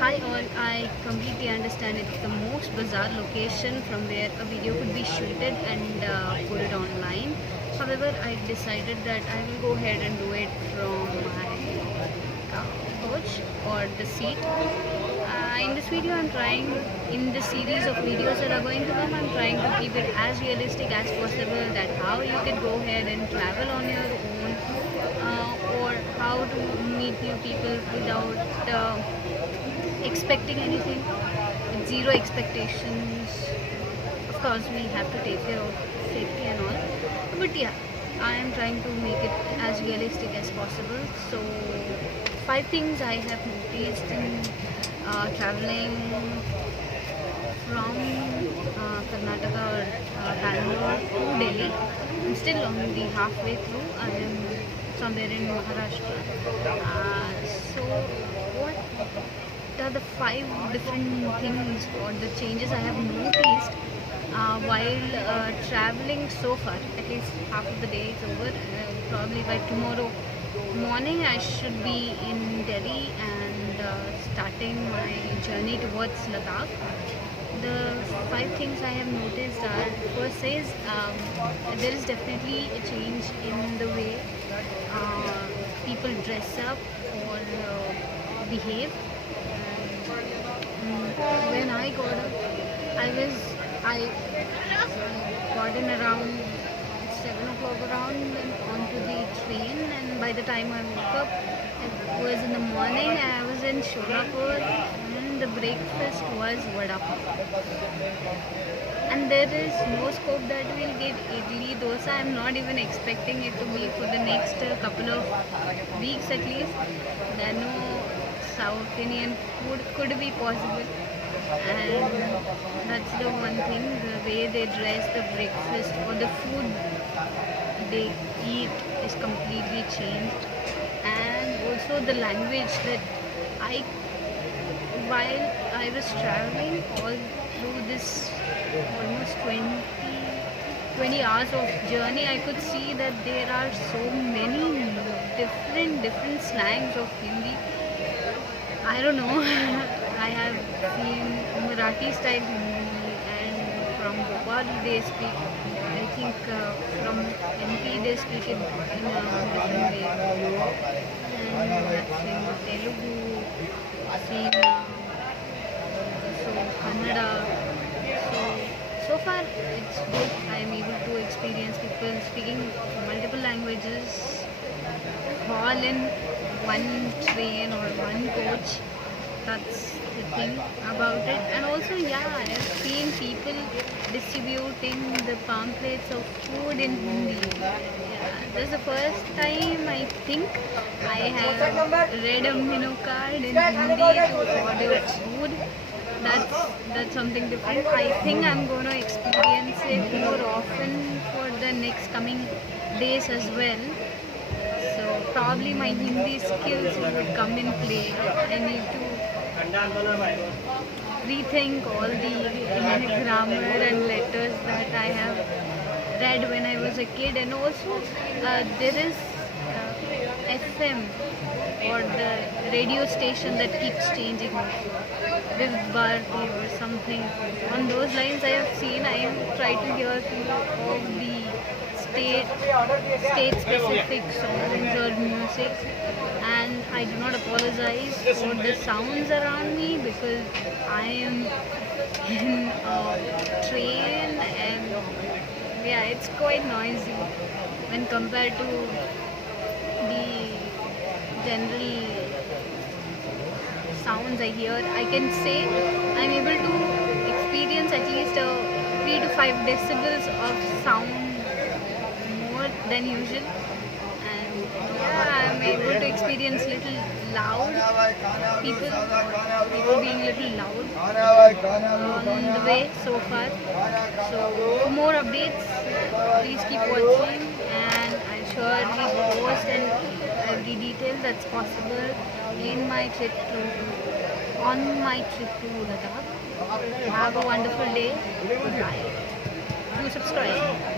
Hi all, I completely understand it's the most bizarre location from where a video could be shooted and put it online. However, I decided that I will go ahead and do it from my couch or the seat. In this video, in this series of videos that are going to come, I'm trying to keep it as realistic as possible, that how you can go ahead and travel on your own, or how to meet new people without expecting anything, with zero expectations. Of course, we have to take care of safety and all, but yeah, I am trying to make it as realistic as possible. So, 5 things I have noticed in traveling from Karnataka or Benguluru to Delhi. I'm still on the halfway through. I am somewhere in Maharashtra. So, what are the 5 different things or the changes I have noticed while traveling so far? At least half of the day is over. Probably by tomorrow morning, I should be in Delhi and starting my journey towards Ladakh. The 5 things I have noticed are, first is there is definitely a change in the way people dress up or behave. When I got up, I got in around 7 o'clock around and onto the train, and by the time I woke up, it was in the morning. I was in Solapur and the breakfast was vadapav. And there is no scope that we'll get idli dosa. I'm not even expecting it to be for the next couple of weeks at least. There are no South Indian food could be possible, and that's the one thing. The way they dress, the breakfast or the food they eat is completely changed, and also the language that I while I was traveling all through this almost 20 hours of journey, I could see that there are so many different slangs of Hindi. I don't know. I have seen Marathi style Hindi, and from Bhopal they speak. I think from MP they speak it in a different way. And I've seen Telugu, I've seen Kannada. So far it's good. I am able to experience people speaking multiple languages all in one train or one coach. That's the thing about it. And also, yeah, I have seen people distributing the pamphlets of food in Hindi. Yeah, this is the first time I think I have read a menu card in Hindi to order food. That's something different. I think I'm going to experience it more often for the next coming days as well. So probably my Hindi skills will come in play. I need to rethink all the grammar and letters that I have read when I was a kid. And also there is FM or the radio station that keeps changing with Bharti or something. On those lines I have seen, I have tried to hear all the state specific songs or music, and I do not apologize for the sounds around me because I am in a train, and yeah, it's quite noisy when compared to the general sounds I hear. I can say I'm able to experience at least 3 to 5 decibels of sound more than usual, and yeah, I'm able to experience little loud people being little loud on the way so far. So for more updates, please keep watching, and I'll surely post and every detail that's possible in my trip on my trip to Ladakh. Have a wonderful day. Goodbye. Do subscribe.